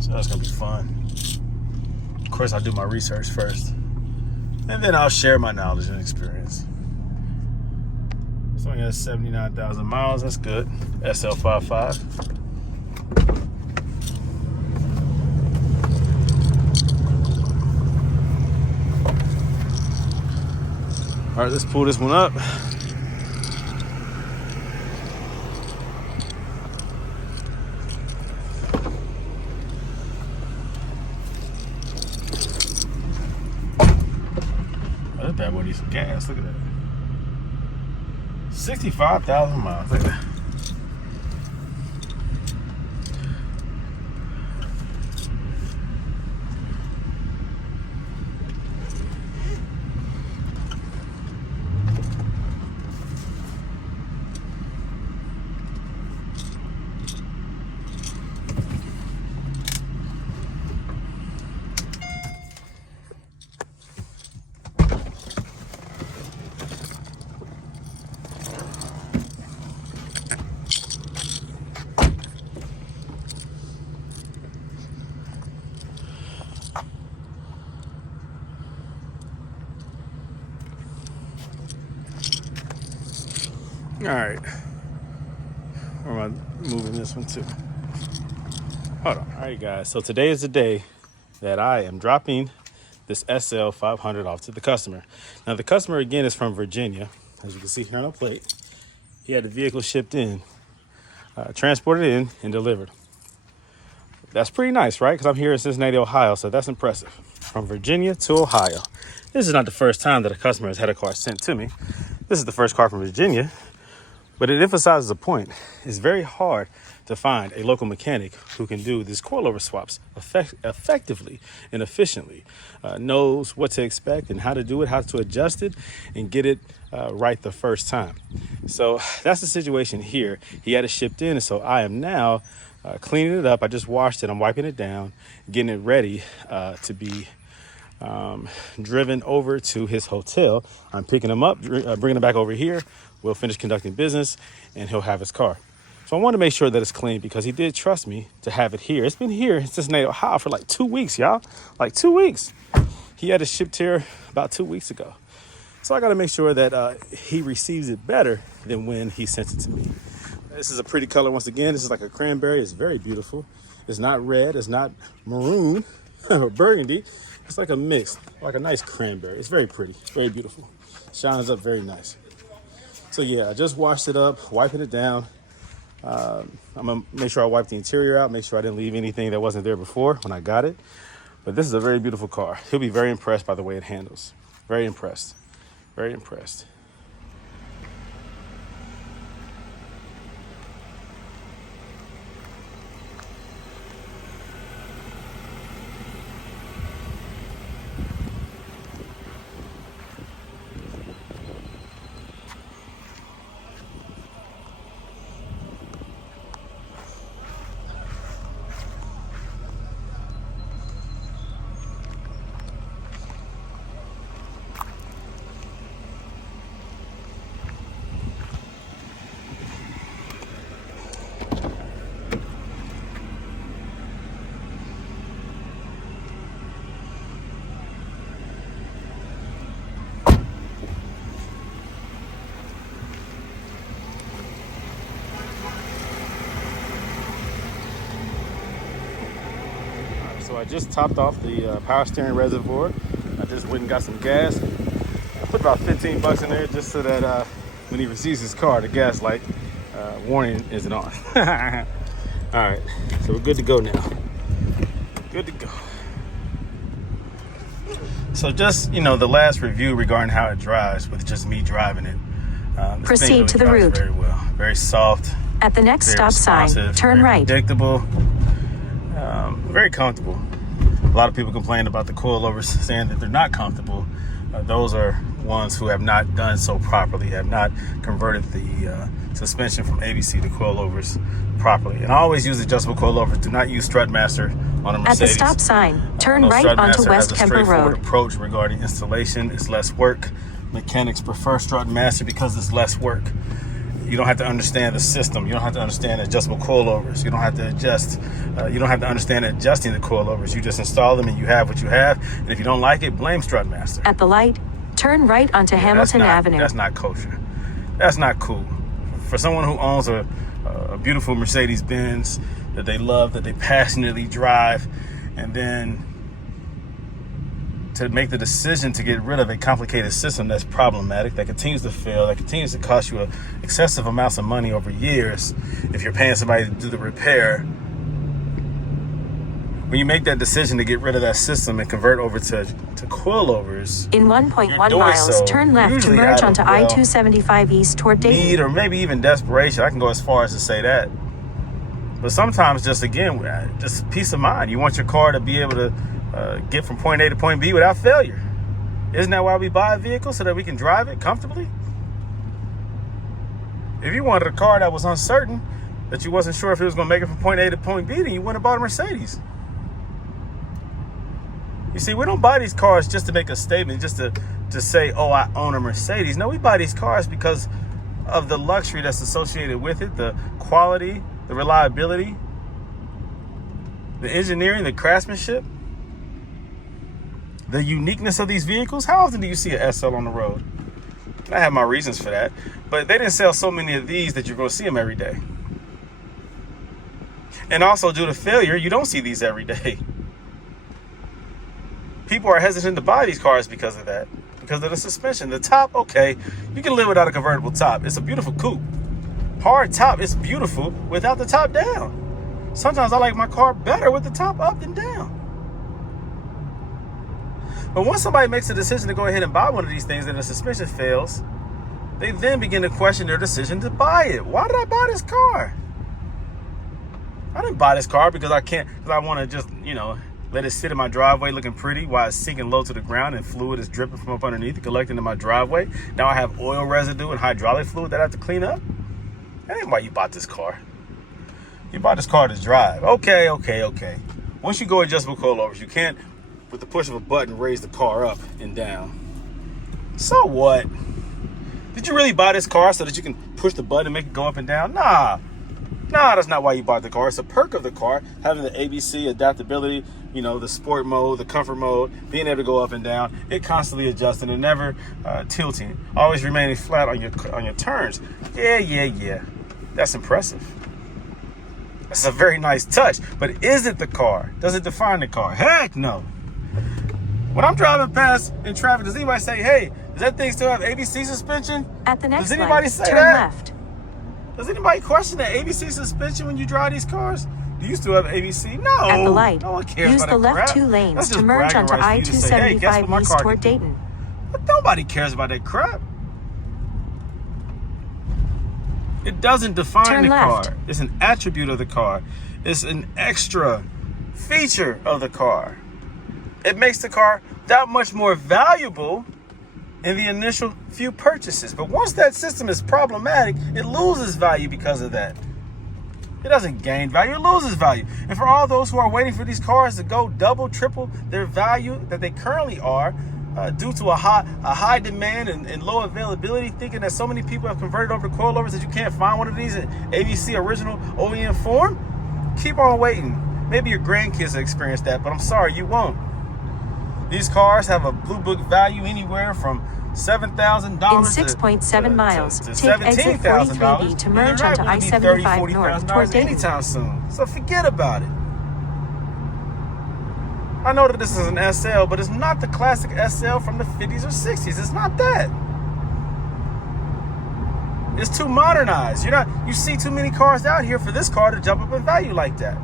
So that's gonna be fun. Of course, I'll do my research first, and then I'll share my knowledge and experience. It's only has 79,000 miles, that's good. SL500. All right, let's pull this one up. Oh, that bad boy needs some gas. Look at that. 65,000 miles. Look at that. All right, where am I moving this one to? Hold on. All right, guys, so today is the day that I am dropping this SL500 off to the customer. Now, the customer, again, is from Virginia. As you can see here on the plate, he had the vehicle shipped in, transported in, and delivered. That's pretty nice, right? Because I'm here in Cincinnati, Ohio, so that's impressive. From Virginia to Ohio. This is not the first time that a customer has had a car sent to me. This is the first car from Virginia. But it emphasizes a point. It's very hard to find a local mechanic who can do these coilover swaps effectively and efficiently, knows what to expect and how to do it, how to adjust it, and get it right the first time. So that's the situation here. He had it shipped in, and so I am now cleaning it up. I just washed it. I'm wiping it down, getting it ready to be driven over to his hotel. I'm picking him up, bringing him back over here. We'll finish conducting business, and he'll have his car. So I want to make sure that it's clean because he did trust me to have it here. It's been here in Cincinnati, Ohio for like 2 weeks, y'all. Like 2 weeks. He had it shipped here about 2 weeks ago. So I got to make sure that he receives it better than when he sent it to me. This is a pretty color once again. This is like a cranberry. It's very beautiful. It's not red. It's not maroon or burgundy. It's like a mix, like a nice cranberry. It's very pretty, very beautiful. Shines up very nice. So yeah, I just washed it up, wiping it down. I'm gonna make sure I wipe the interior out, make sure I didn't leave anything that wasn't there before when I got it. But this is a very beautiful car. He'll be very impressed by the way it handles. Very impressed, very impressed. So I just topped off the power steering reservoir. I just went and got some gas. I put about 15 bucks in there just so that when he receives his car, the gas light warning isn't on. All right, so we're good to go now. Good to go. So just, you know, the last review regarding how it drives with just me driving it. Proceed really to the route. Very well, very soft. At the next stop sign, turn right. Predictable, very comfortable. A lot of people complain about the coilovers, saying that they're not comfortable. Those are ones who have not done so properly, have not converted the suspension from ABC to coilovers properly. And I always use adjustable coilovers. Do not use Strutmaster on a Mercedes. At the stop sign, turn right onto West Kemper Road. Approach regarding installation. It's less work. Mechanics prefer Strutmaster because it's less work. You don't have to understand the system. You don't have to understand adjustable coilovers. You don't have to adjust. You don't have to understand adjusting the coilovers. You just install them and you have what you have. And if you don't like it, blame Strutmaster. At the light, turn right onto Hamilton Avenue. That's not kosher. That's not cool. For someone who owns a beautiful Mercedes Benz that they love, that they passionately drive, and then to make the decision to get rid of a complicated system that's problematic, that continues to fail, that continues to cost you excessive amounts of money over years if you're paying somebody to do the repair. When you make that decision to get rid of that system and convert over to coilovers, in 1.1 miles, turn left to merge onto I-275 East toward Dayton. Need or maybe even desperation. I can go as far as to say that. But sometimes just peace of mind. You want your car to be able to get from point A to point B without failure. Isn't that why we buy a vehicle? So that we can drive it comfortably? If you wanted a car that was uncertain, that you wasn't sure if it was going to make it from point A to point B, then you wouldn't have bought a Mercedes. You see, we don't buy these cars just to make a statement, just to say, oh, I own a Mercedes. No, we buy these cars because of the luxury that's associated with it, the quality, the reliability, the engineering, the craftsmanship, the uniqueness of these vehicles. How often do you see an SL on the road? I have my reasons for that, but they didn't sell so many of these that you're going to see them every day. And also, due to failure, you don't see these every day. People are hesitant to buy these cars because of that, because of the suspension. The top, okay, you can live without a convertible top. It's a beautiful coupe. Hard top is beautiful without the top down. Sometimes I like my car better with the top up than down. But once somebody makes a decision to go ahead and buy one of these things and the suspension fails, they then begin to question their decision to buy it. Why did I buy this car? I didn't buy this car because I want to just, let it sit in my driveway looking pretty while it's sinking low to the ground and fluid is dripping from up underneath and collecting in my driveway. Now I have oil residue and hydraulic fluid that I have to clean up. That ain't why you bought this car. You bought this car to drive. Okay. Once you go adjustable coilovers, you can't, with the push of a button, raise the car up and down. So what? Did you really buy this car so that you can push the button and make it go up and down? Nah, that's not why you bought the car. It's a perk of the car, having the ABC adaptability, the sport mode, the comfort mode, being able to go up and down, it constantly adjusting and never tilting, always remaining flat on your turns. Yeah. That's impressive. That's a very nice touch. But is it the car? Does it define the car? Heck no. When I'm driving past in traffic, does anybody say, hey, does that thing still have ABC suspension? At the next does anybody light, say turn that? left. Does anybody question the ABC suspension when you drive these cars? Do you still have ABC? No. At the light, no one cares use about the that left crap. 2 lanes That's to just merge bragging onto rights for you to say, hey, guess what I-275 my East car toward can do? Dayton. But nobody cares about that crap. It doesn't define Turn the left. car. It's an attribute of the car. It's an extra feature of the car. It makes the car that much more valuable in the initial few purchases. But once that system is problematic, it loses value because of that. It doesn't gain value, it loses value. And for all those who are waiting for these cars to go double, triple their value that they currently are, due to a high demand and low availability, thinking that so many people have converted over to coilovers that you can't find one of these in ABC original OEM form, keep on waiting. Maybe your grandkids will experience that, but I'm sorry, you won't. These cars have a blue book value anywhere from $7,000 in 6.7 miles, to take exit 43B to merge onto I-75 North toward Dayton. Anytime soon. So forget about it. I know that this is an SL, but it's not the classic SL from the 50s or 60s. It's not that. It's too modernized. You see too many cars out here for this car to jump up in value like that.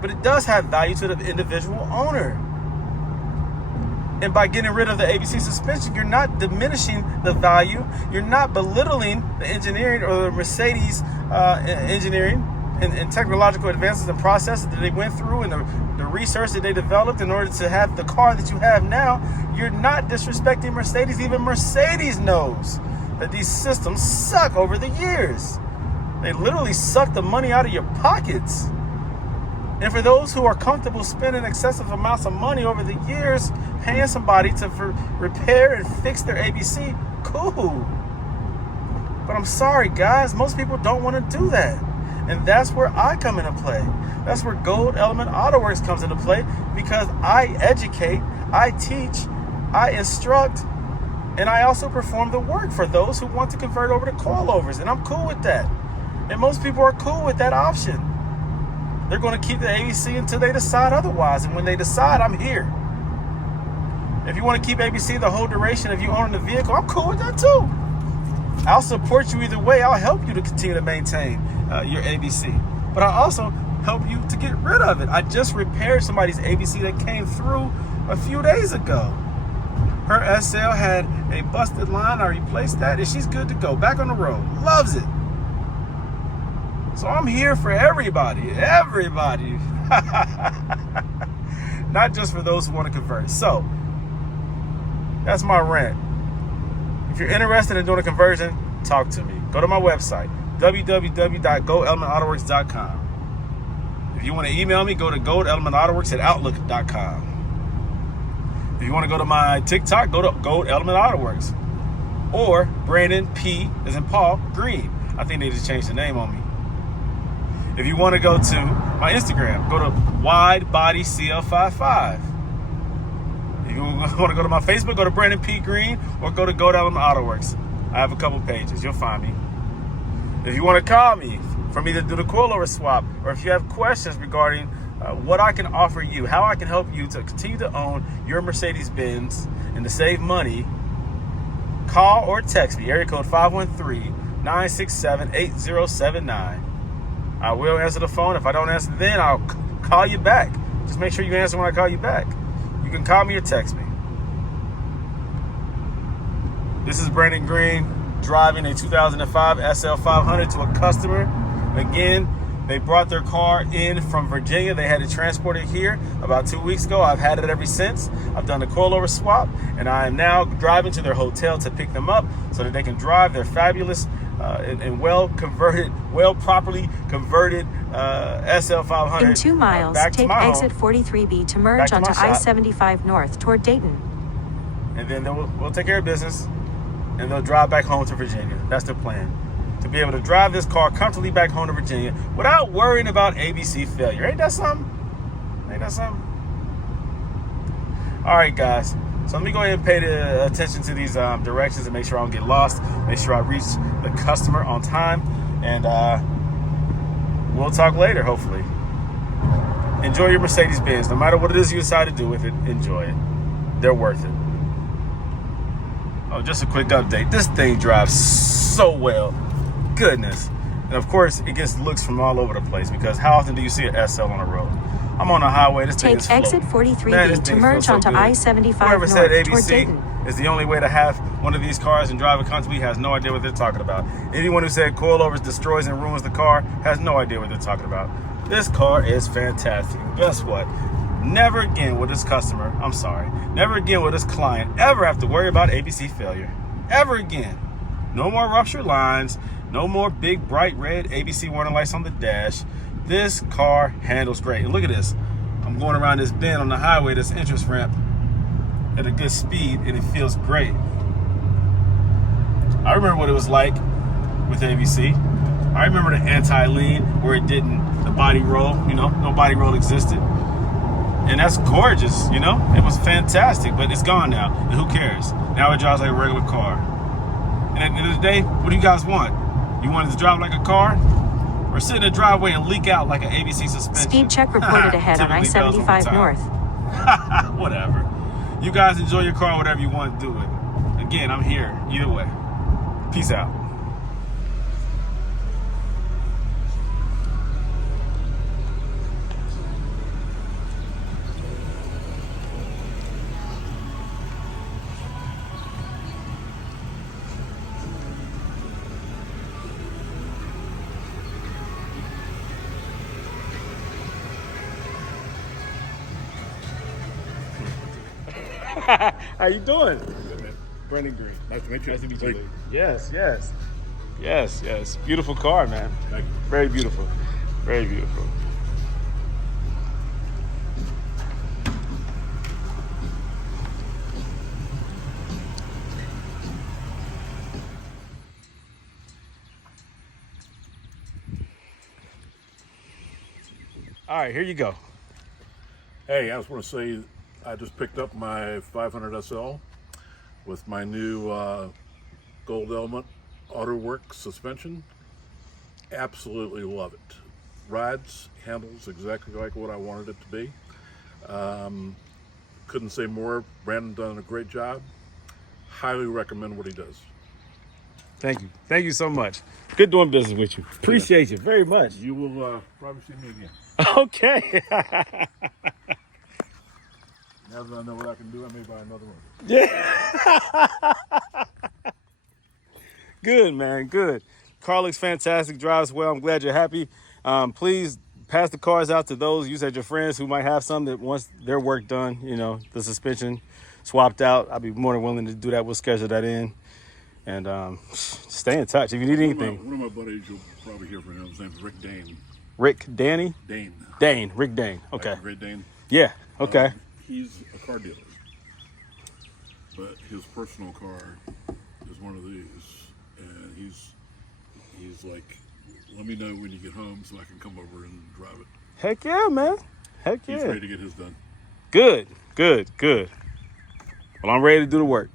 But it does have value to the individual owner. And by getting rid of the ABC suspension, you're not diminishing the value. You're not belittling the engineering or the Mercedes engineering. and technological advances and processes that they went through, and the research that they developed in order to have the car that you have now, you're not disrespecting Mercedes. Even Mercedes knows that these systems suck over the years. They literally suck the money out of your pockets. And for those who are comfortable spending excessive amounts of money over the years, paying somebody to repair and fix their ABC, cool. But I'm sorry, guys, most people don't want to do that. And that's where I come into play. That's where Gold Element Autoworks comes into play, because I educate, I teach, I instruct, and I also perform the work for those who want to convert over to coilovers. And I'm cool with that. And most people are cool with that option. They're going to keep the ABC until they decide otherwise. And when they decide, I'm here. If you want to keep ABC the whole duration of you owning the vehicle, I'm cool with that too. I'll support you either way. I'll help you to continue to maintain your ABC. But I'll also help you to get rid of it. I just repaired somebody's ABC that came through a few days ago. Her SL had a busted line. I replaced that, and she's good to go. Back on the road. Loves it. So I'm here for everybody. Everybody. Not just for those who want to convert. So that's my rant. If you're interested in doing a conversion, talk to me. Go to my website, www.goldelementautoworks.com. If you want to email me, go to goldelementautoworks@outlook.com. If you want to go to my TikTok, go to Gold Element Autoworks. Or Brandon P, as in Paul, Green. I think they just changed the name on me. If you want to go to my Instagram, go to Wide Body CL500. If you want to go to my Facebook, go to Brandon P. Green, or go to Gold Element Autoworks. I have a couple pages. You'll find me. If you want to call me for me to do the coilover swap, or if you have questions regarding what I can offer you, how I can help you to continue to own your Mercedes Benz and to save money, call or text me, area code 513-967-8079. I will answer the phone. If I don't answer then, I'll call you back. Just make sure you answer when I call you back. You can call me or text me. This is Brandon Green driving a 2005 SL500 to a customer. Again, they brought their car in from Virginia. They had to transport it here about 2 weeks ago. I've had it ever since. I've done the coilover swap, and I am now driving to their hotel to pick them up so that they can drive their fabulous and properly converted SL500. In 2 miles, take exit 43B to merge onto I-75 North toward Dayton. And then we'll take care of business, and they'll drive back home to Virginia. That's the plan. To be able to drive this car comfortably back home to Virginia without worrying about ABC failure. Ain't that something? Ain't that something? All right, guys. So let me go ahead and pay the attention to these directions and make sure I don't get lost. Make sure I reach the customer on time. And we'll talk later, hopefully. Enjoy your Mercedes Benz. No matter what it is you decide to do with it, enjoy it. They're worth it. Oh, just a quick update. This thing drives so well. Goodness. And of course, it gets looks from all over the place, because how often do you see an SL on the road? I'm on a highway. This thing is Take exit 43B to merge onto I-75 North said ABC toward Dayton. is the only way to have one of these cars and drive it comfortably has no idea what they're talking about. Anyone who said coilovers destroys and ruins the car has no idea what they're talking about. This car is fantastic. Guess what? Never again will this never again will this client ever have to worry about ABC failure. Ever again. No more ruptured lines. No more big bright red ABC warning lights on the dash. This car handles great. And look at this. I'm going around this bend on the highway, this entrance ramp, at a good speed, and it feels great. I remember what it was like with ABC. I remember the anti-lean where it didn't, the body roll, no body roll existed. And that's gorgeous, It was fantastic, but it's gone now. And who cares? Now it drives like a regular car. And at the end of the day, what do you guys want? You want it to drive like a car? Or sit in the driveway and leak out like an ABC suspension? Speed check reported ahead on I-75 North. Whatever. You guys enjoy your car, whatever you want to do with it. Again, I'm here either way. Peace out. How you doing? Good, man. Brendan Green. Nice to meet you. Nice to meet Thank you. Yes, yes. Yes, yes. Beautiful car, man. Thank you. Very beautiful. Very beautiful. All right, here you go. Hey, I just want to say I just picked up my 500 SL with my new Gold Element Autoworks suspension. Absolutely love it. Rides, handles exactly like what I wanted it to be. Couldn't say more. Brandon done a great job. Highly recommend what he does. Thank you. Thank you so much. Good doing business with you. Appreciate you very much. You will probably see me again. Okay. Now that I know what I can do, I may buy another one. Yeah. Good, man. Good. Car looks fantastic. Drives well. I'm glad you're happy. Please pass the cars out to those you said your friends who might have some that wants their work done. You know, the suspension swapped out. I'll be more than willing to do that. We'll schedule that in. And stay in touch if you need anything. One of my buddies, you'll probably hear from him. His name's Rick Dane. Rick Danny? Dane. Dane. Rick Dane. Okay. Like Great Dane. Yeah. Okay. He's a car dealer, but his personal car is one of these, and he's like, let me know when you get home so I can come over and drive it. Heck yeah, man. Heck yeah. He's ready to get his done. Good. Good. Good. Well, I'm ready to do the work.